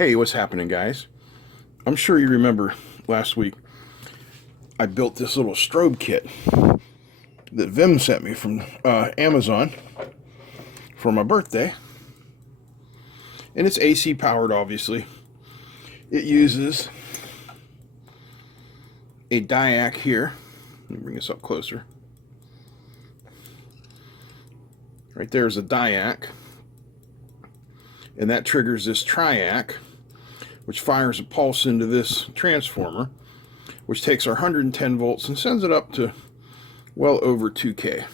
Hey, what's happening, guys? I'm sure you remember last week I built this little strobe kit that Vim sent me from Amazon for my birthday. And it's AC powered, obviously. It uses a diac here. Let me bring this up closer. Right there is a diac. And that triggers this triac, which fires a pulse into this transformer, which takes our 110 volts and sends it up to well over 2K.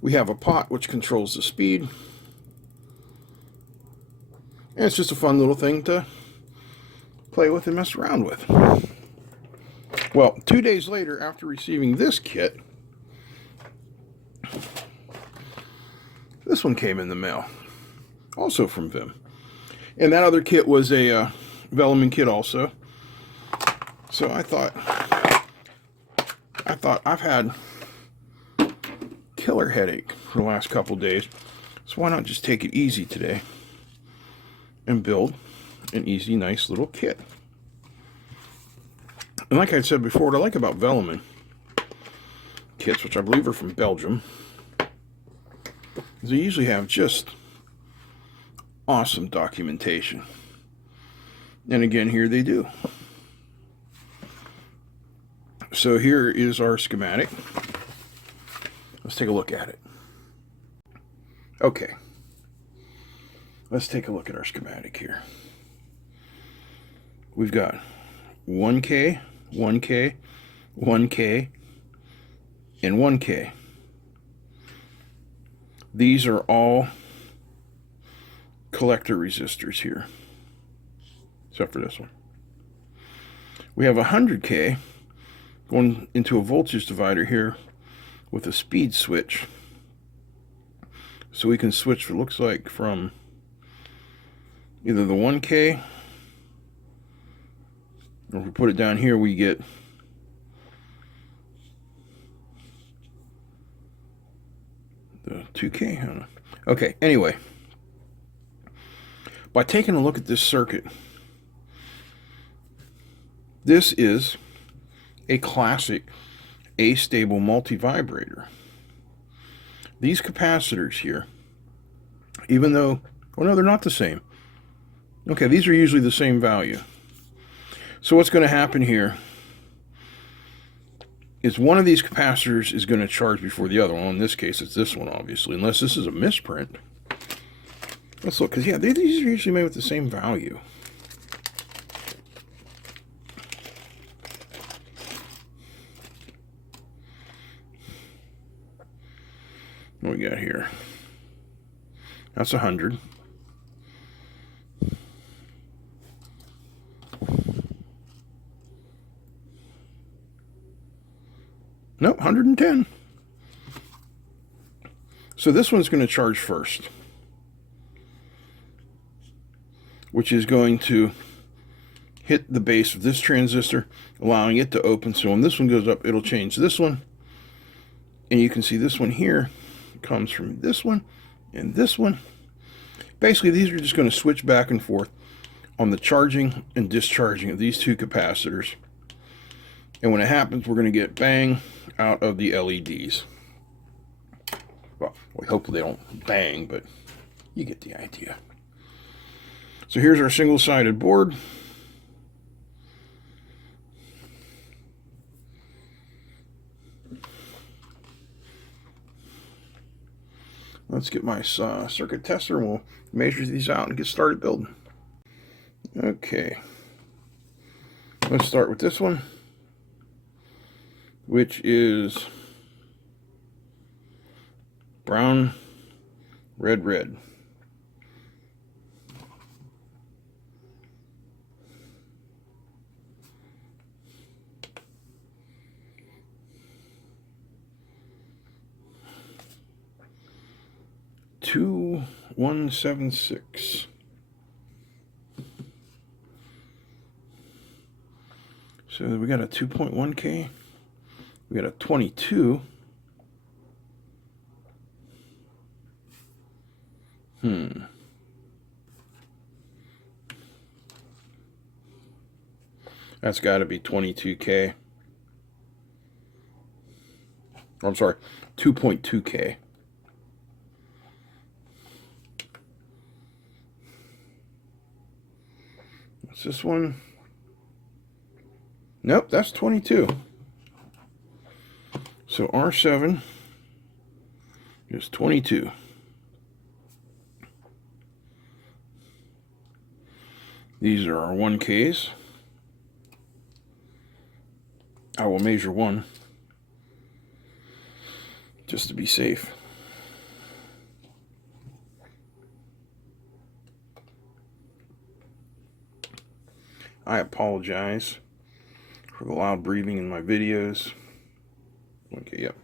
We have a pot which controls the speed, and it's just a fun little thing to play with and mess around with. Well, 2 days later, after receiving this kit, this one came in the mail, also from Vim. And that other kit was a Velleman kit also. So I thought I've had killer headache for the last couple days, so why not just take it easy today and build an easy, nice little kit. And like I said before, what I like about Velleman kits, which I believe are from Belgium, is they usually have just awesome documentation. And again, here they do. So here is our schematic. Let's take a look at it. Okay. Let's take a look at our schematic here. We've got 1K, 1K, 1K, and 1K. These are all collector resistors here, except for this one. We have 100K going into a voltage divider here with a speed switch, so we can switch what looks like from either the 1K, or if we put it down here we get the 2K. I don't know. Okay, anyway, by taking a look at this circuit, this is a classic astable multivibrator. These capacitors here, even though, well, no, they're not the same. Okay, these are usually the same value. So what's going to happen here is one of these capacitors is going to charge before the other one. In this case, it's this one, obviously, unless this is a misprint. Let's look, because yeah, these are usually made with the same value. What we got here? That's 100. Nope, 110. So this one's going to charge first, which is going to hit the base of this transistor, allowing it to open. So when this one goes up, it'll change this one. And you can see this one here comes from this one and this one. Basically, these are just going to switch back and forth on the charging and discharging of these two capacitors. And when it happens, we're going to get bang out of the LEDs. Well, we hope they don't bang, but you get the idea. So here's our single-sided board. Let's get my circuit tester and we'll measure these out and get started building. Okay. Let's start with this one, which is brown, red, red. Two 176. So we got a 2.1K. We got a 22. That's got to be 22K. I'm sorry, 2.2K. What's this one? Nope, that's 22. So R7 is 22. These are our 1Ks. I will measure one just to be safe. I apologize for the loud breathing in my videos. Okay, yep.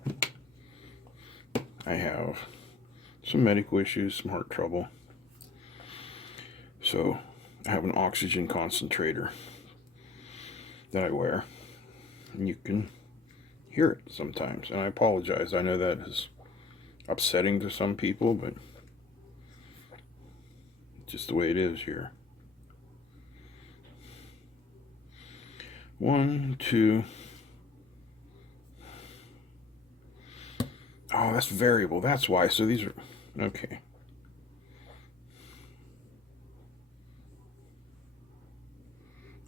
I have some medical issues, some heart trouble. So I have an oxygen concentrator that I wear. And you can hear it sometimes. And I apologize. I know that is upsetting to some people, but just the way it is here. 1, 2. Oh, that's variable. That's why. So these are okay.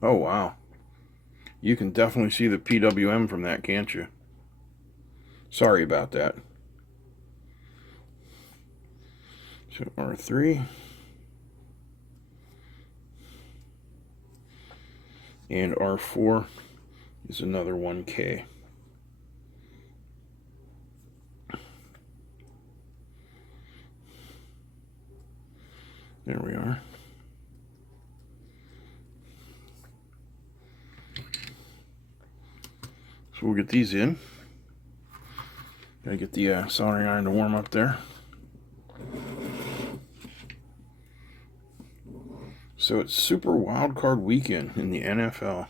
Oh, wow. You can definitely see the PWM from that, can't you? Sorry about that. So R3. And R4 is another 1K. There we are. So we'll get these in. Gotta get the soldering iron to warm up there. So it's Super Wildcard Weekend in the NFL.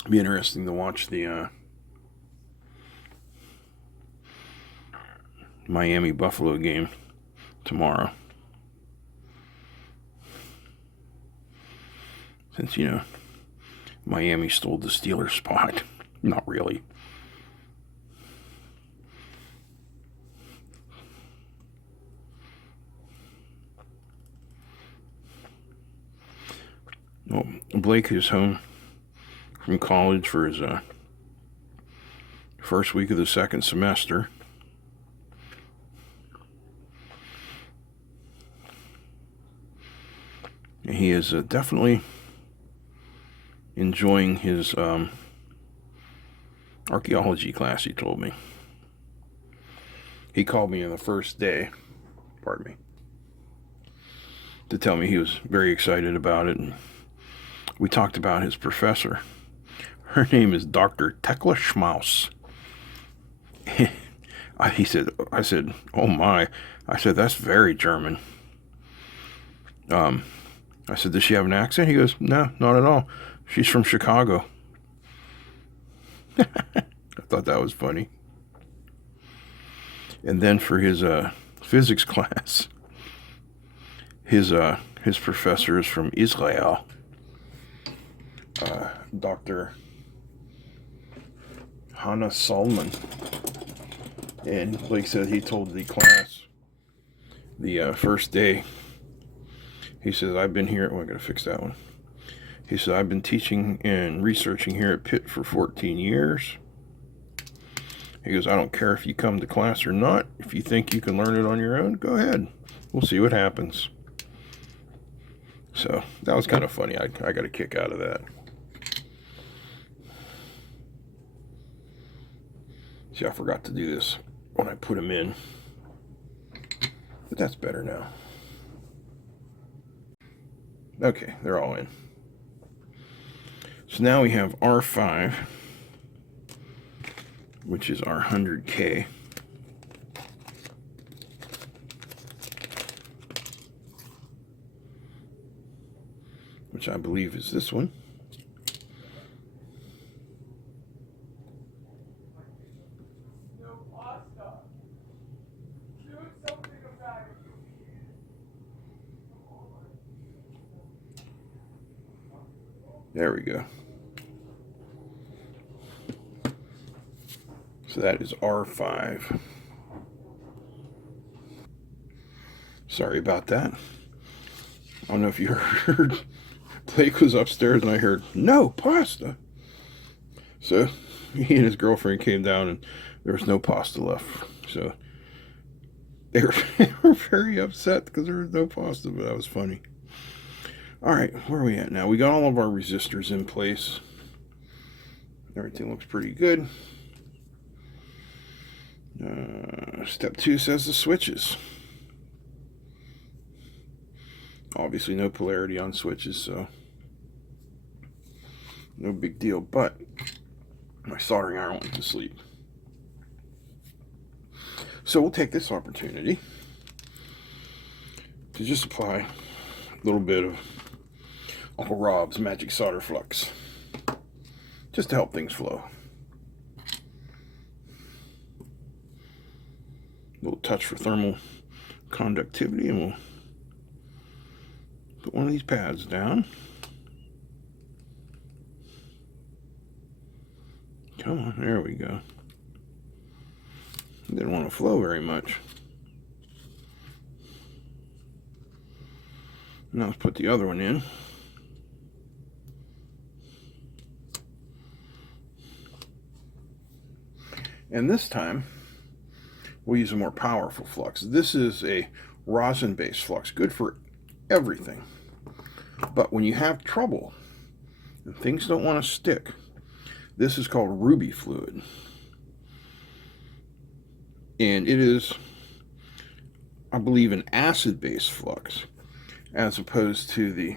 It'll be interesting to watch the Miami Buffalo game tomorrow. Since, you know, Miami stole the Steelers spot. Not really. Well, Blake is home from college for his first week of the second semester. And he is definitely enjoying his archaeology class, he told me. He called me on the first day, pardon me, to tell me he was very excited about it. And we talked about his professor. Her name is Dr. Tekla Schmaus. I said, oh my. I said, that's very German. I said, does she have an accent? He goes, no, not at all. She's from Chicago. I thought that was funny. And then for his physics class, his professor is from Israel. Dr. Hannah Salman. And Blake said he told the class the first day, he says, I've been here, I gotta fix that one. He said, I've been teaching and researching here at Pitt for 14 years. He goes, I don't care if you come to class or not. If you think you can learn it on your own, go ahead. We'll see what happens. So that was kind of funny. I got a kick out of that. See, I forgot to do this when I put them in. But that's better now. Okay, they're all in. So now we have R5, which is our 100K. Which I believe is this one. There we go. So that is R5. Sorry about that. I don't know if you heard. Blake was upstairs and I heard, "No pasta." So he and his girlfriend came down and there was no pasta left. So they were very upset because there was no pasta, but that was funny. All right, where are we at now? We got all of our resistors in place. Everything looks pretty good. Step 2 says the switches. Obviously no polarity on switches, so no big deal, but my soldering iron went to sleep. So we'll take this opportunity to just apply a little bit of Uncle Rob's Magic Solder Flux, just to help things flow. A little touch for thermal conductivity, and we'll put one of these pads down. Come on, there we go. Didn't want to flow very much. Now let's put the other one in. And this time, we'll use a more powerful flux. This is a rosin-based flux, good for everything. But when you have trouble and things don't want to stick, this is called ruby fluid. And it is, I believe, an acid-based flux, as opposed to the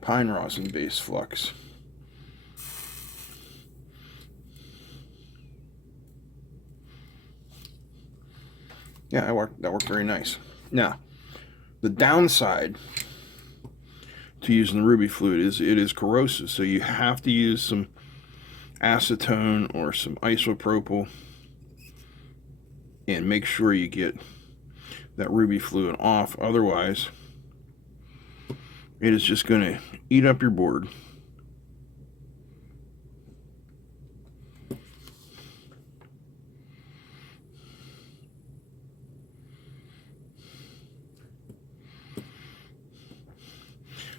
pine rosin-based flux. Yeah, that worked very nice. Now, the downside to using the ruby fluid is it is corrosive, so you have to use some acetone or some isopropyl and make sure you get that ruby fluid off. Otherwise, it is just going to eat up your board.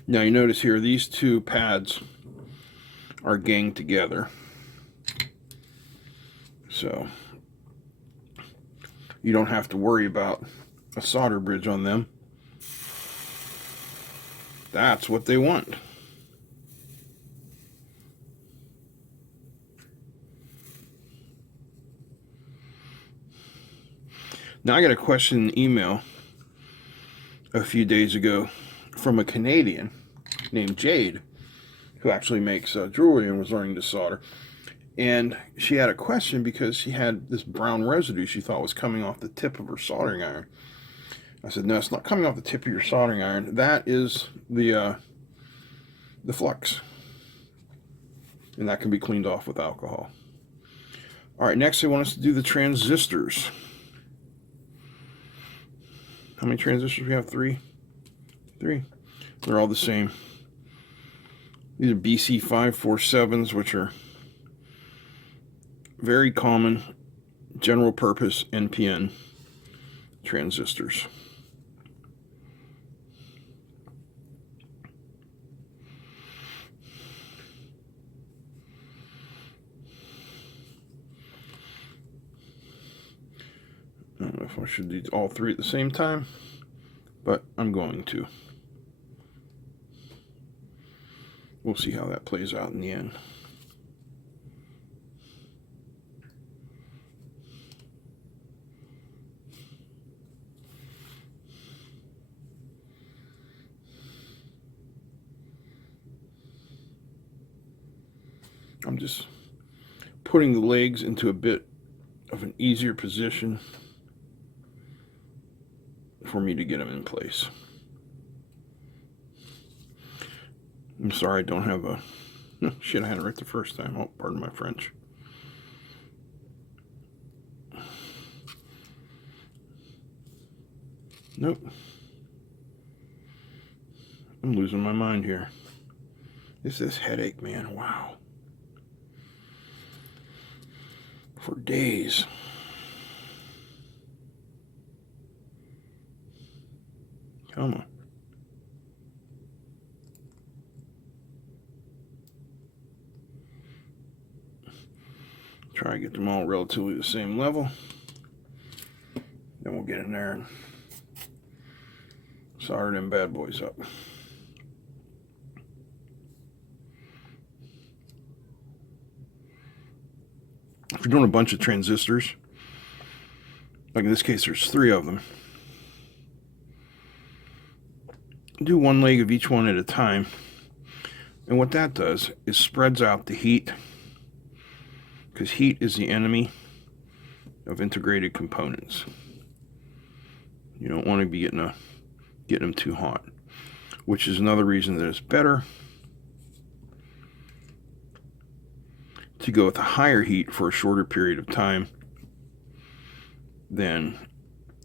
Now you notice here these two pads are ganged together, so you don't have to worry about a solder bridge on them. That's what they want. Now I got a question email a few days ago from a Canadian named Jade, who actually makes jewelry and was learning to solder. And she had a question because she had this brown residue she thought was coming off the tip of her soldering iron. I said, no, it's not coming off the tip of your soldering iron. That is the flux. And that can be cleaned off with alcohol. All right, next they want us to do the transistors. How many transistors we have? Three. They're all the same. These are BC547s, which are very common general purpose NPN transistors. I don't know if I should do all three at the same time, but I'm going to. We'll see how that plays out in the end. I'm just putting the legs into a bit of an easier position for me to get them in place. I'm sorry I don't have a... Shit, I had it right the first time. Oh, pardon my French. Nope. I'm losing my mind here. It's this headache, man. Wow. For days. Come on. Try to get them all relatively the same level. Then we'll get in there and solder them bad boys up. If you're doing a bunch of transistors, like in this case there's 3 of them, do one leg of each one at a time, and what that does is spreads out the heat, because heat is the enemy of integrated components. You don't want to be getting them too hot, which is another reason that it's better to go with a higher heat for a shorter period of time than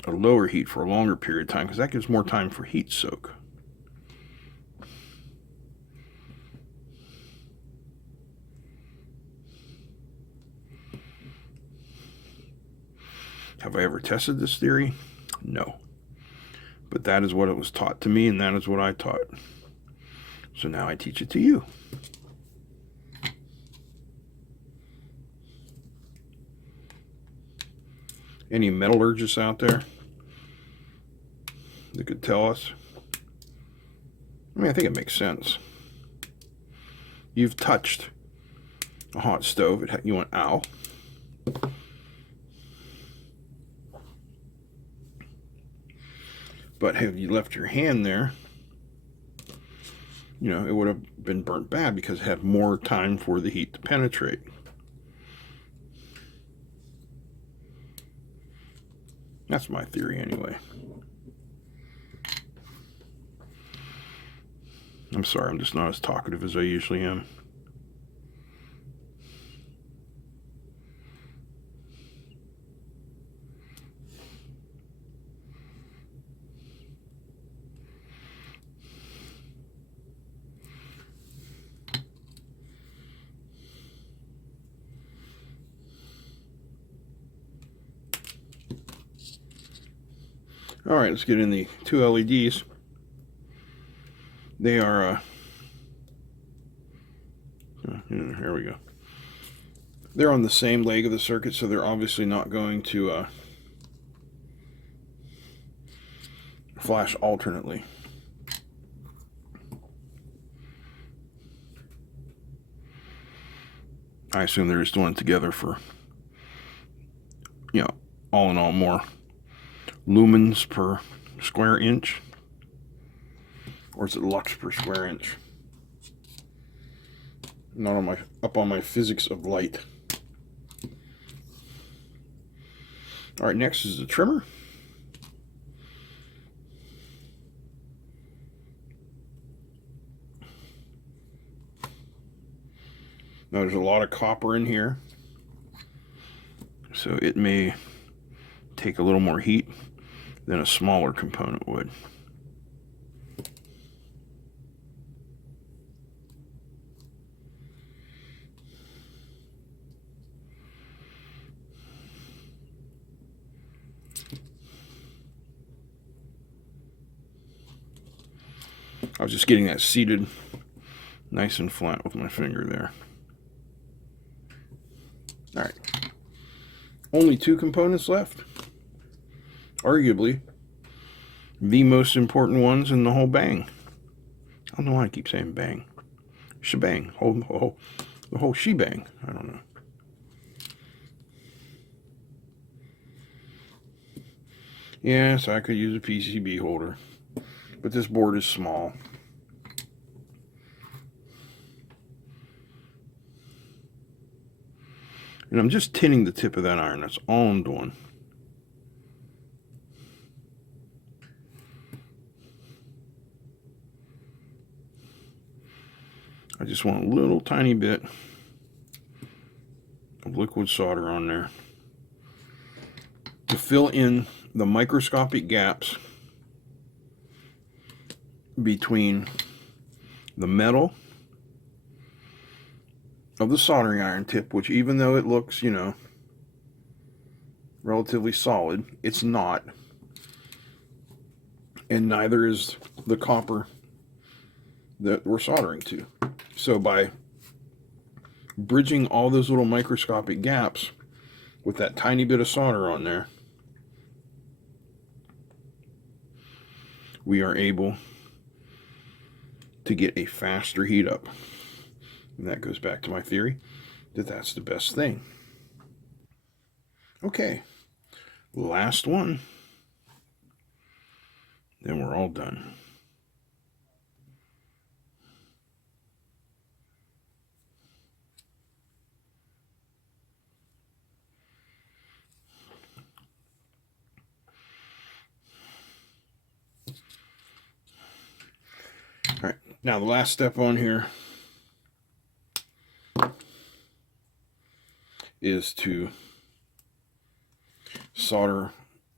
a lower heat for a longer period of time, because that gives more time for heat soak. Have I ever tested this theory? No. But that is what it was taught to me, and that is what I taught. So now I teach it to you. Any metallurgists out there that could tell us? I mean, I think it makes sense. You've touched a hot stove. You went, ow. But have you left your hand there, you know, it would have been burnt bad because it had more time for the heat to penetrate. That's my theory anyway. I'm sorry, I'm just not as talkative as I usually am. All right, let's get in the 2 LEDs. They are, here we go. They're on the same leg of the circuit, so they're obviously not going to flash alternately. I assume they're just doing it together for, you know, all in all, more lumens per square inch, or is it lux per square inch? Not on up on my physics of light. All right, next is the trimmer. Now there's a lot of copper in here, so it may take a little more heat than a smaller component would. I was just getting that seated nice and flat with my finger there. All right, only 2 components left. Arguably the most important ones in the whole bang. I don't know why I keep saying bang. Shebang. The whole shebang. I don't know. Yes, I could use a PCB holder, but this board is small. And I'm just tinning the tip of that iron. That's all I'm doing. I just want a little tiny bit of liquid solder on there to fill in the microscopic gaps between the metal of the soldering iron tip, which even though it looks, you know, relatively solid, it's not. And neither is the copper that we're soldering to. So by bridging all those little microscopic gaps with that tiny bit of solder on there, we are able to get a faster heat up. And that goes back to my theory that that's the best thing. Okay, last one. Then we're all done. All right, now the last step on here is to solder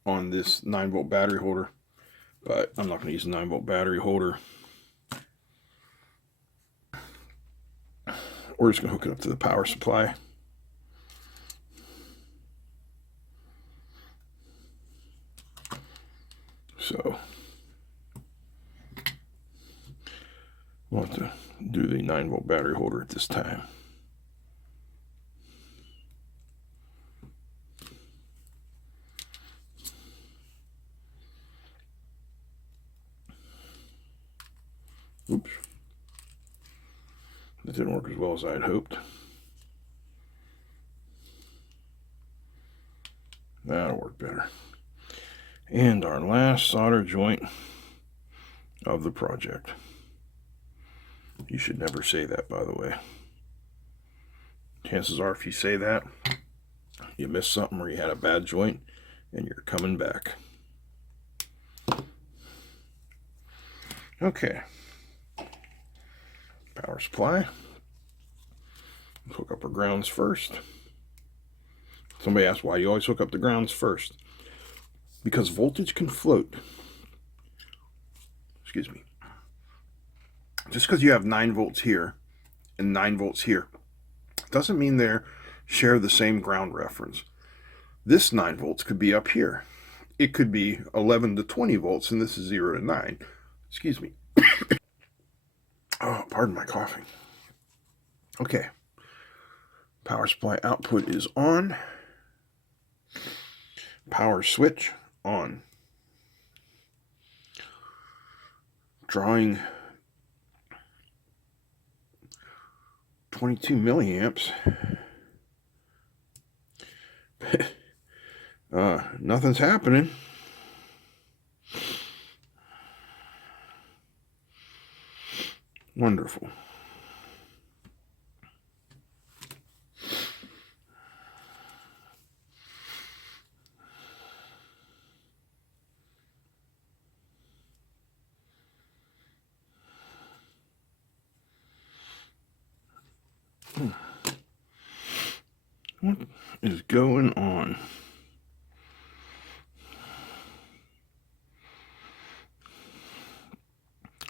on this 9-volt battery holder, but I'm not going to use a 9-volt battery holder. We're just going to hook it up to the power supply. So we'll have to do the 9-volt battery holder at this time. Oops. That didn't work as well as I had hoped. That'll work better. And our last solder joint of the project. You should never say that, by the way. Chances are if you say that, you missed something or you had a bad joint and you're coming back. Okay. Power supply. Let's hook up our grounds first. Somebody asked why you always hook up the grounds first. Because voltage can float. Excuse me. Just because you have 9 volts here and 9 volts here doesn't mean they share the same ground reference. This 9 volts could be up here. It could be 11 to 20 volts and this is 0 to 9. Excuse me. Oh, pardon my coughing. Okay. Power supply output is on. Power switch on. Drawing 22 milliamps. Nothing's happening. Wonderful. What is going on?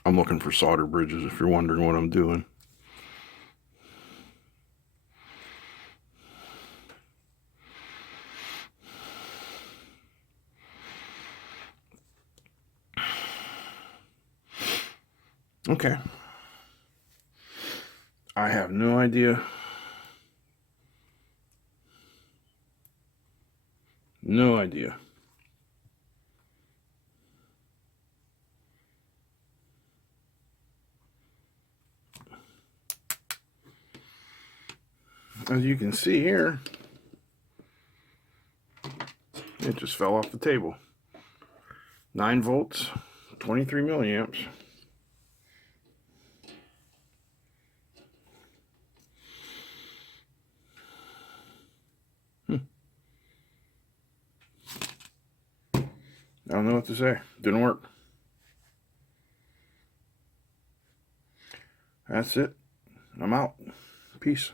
I'm looking for solder bridges if you're wondering what I'm doing. Okay. I have no idea. No idea. As you can see here, it just fell off the table. 9 volts, 23 milliamps. I don't know what to say. Didn't work. That's it. I'm out. Peace.